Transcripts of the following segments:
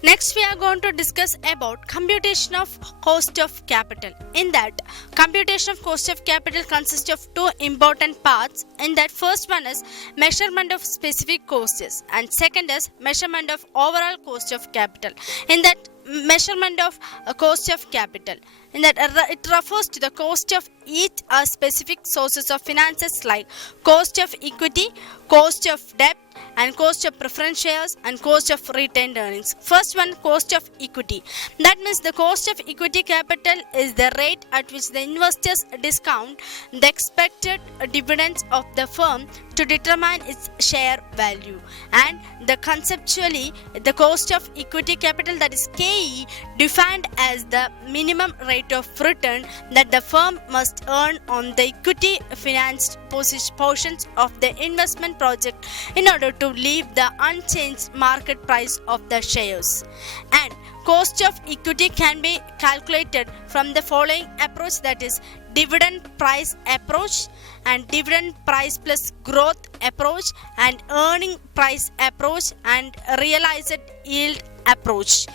Next, we are going to discuss about computation of cost of capital. In that, computation of cost of capital consists of two important parts. In that, first one is measurement of specific costs, and second is measurement of overall cost of capital. In that, measurement of cost of capital, in that it refers to the cost of each specific sources of finances like cost of equity, cost of debt, and cost of preference shares and cost of retained earnings. First one, cost of equity. That means the cost of equity capital is the rate at which the investors discount the expected dividends of the firm to determine its share value. And the conceptually, the cost of equity capital, that is KE, defined as the minimum rate of return that the firm must earn on the equity financed portions of the investment project in order to leave the unchanged market price of the shares. And cost of equity can be calculated from the following approach, that is dividend price approach and dividend price plus growth approach and earning price approach and realized yield approach.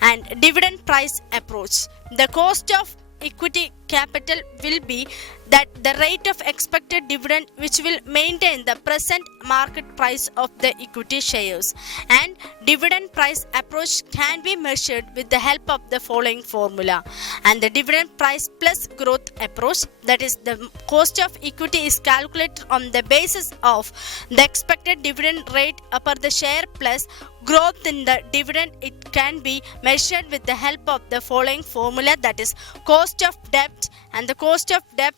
And dividend price approach, the cost of equity capital will be that the rate of expected dividend which will maintain the present market price of the equity shares. And dividend price approach can be measured with the help of the following formula. And the dividend price plus growth approach, that is the cost of equity is calculated on the basis of the expected dividend rate per the share plus growth in the dividend. It can be measured with the help of the following formula, that is cost of debt, and the cost of debt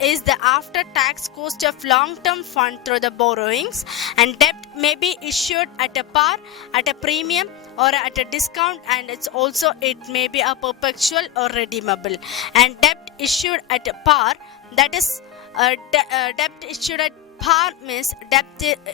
is the after tax cost of long term fund through the borrowings, and debt may be issued at a par, at a premium, or at a discount, and it may be a perpetual or redeemable. And debt issued at a par, that is debt issued at par means debt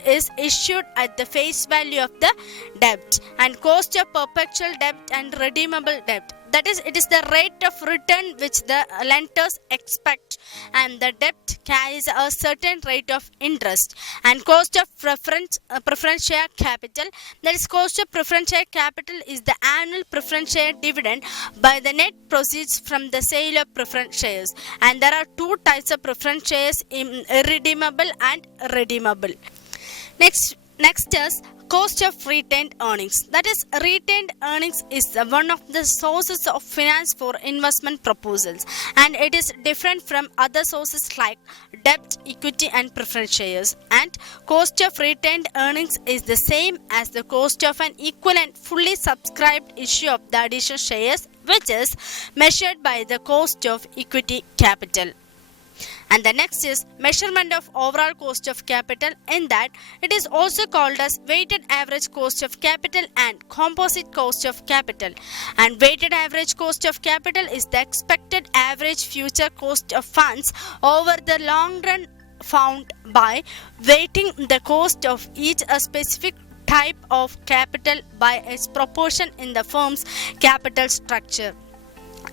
is issued at the face value of the debt. And cost of perpetual debt and redeemable debt, that is, it is the rate of return which the lenders expect, and the debt carries a certain rate of interest. And cost of preference share capital, that is, cost of preference share capital is the annual preference share dividend by the net proceeds from the sale of preference shares. And there are two types of preference shares, irredeemable and redeemable. Next is cost of retained earnings. That is, retained earnings is one of the sources of finance for investment proposals, and it is different from other sources like debt, equity, and preference shares. And cost of retained earnings is the same as the cost of an equivalent fully subscribed issue of the additional shares, which is measured by the cost of equity capital. And the next is measurement of overall cost of capital. In that, it is also called as weighted average cost of capital and composite cost of capital. And weighted average cost of capital is the expected average future cost of funds over the long run found by weighting the cost of each specific type of capital by its proportion in the firm's capital structure.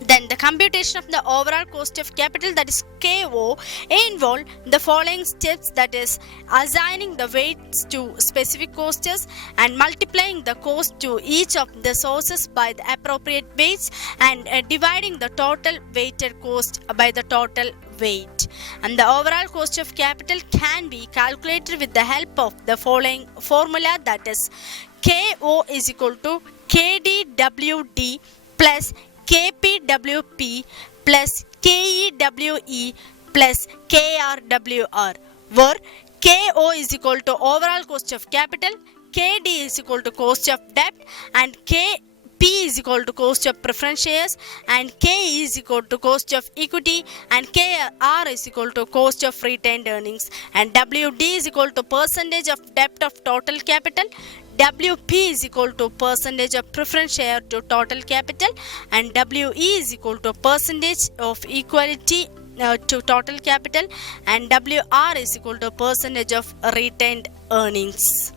Then the computation of the overall cost of capital, that is KO, involve the following steps, that is assigning the weights to specific costs and multiplying the cost to each of the sources by the appropriate weights and dividing the total weighted cost by the total weight. And the overall cost of capital can be calculated with the help of the following formula, that is KO is equal to KDWD plus KPWP plus KEWE plus KRWR, where KO is equal to overall cost of capital, KD is equal to cost of debt, and KP is equal to cost of preference shares, and KE is equal to cost of equity, and KR is equal to cost of retained earnings, and WD is equal to percentage of debt of total capital, WP is equal to percentage of preference share to total capital, and WE is equal to percentage of equality to total capital, and WR is equal to percentage of retained earnings.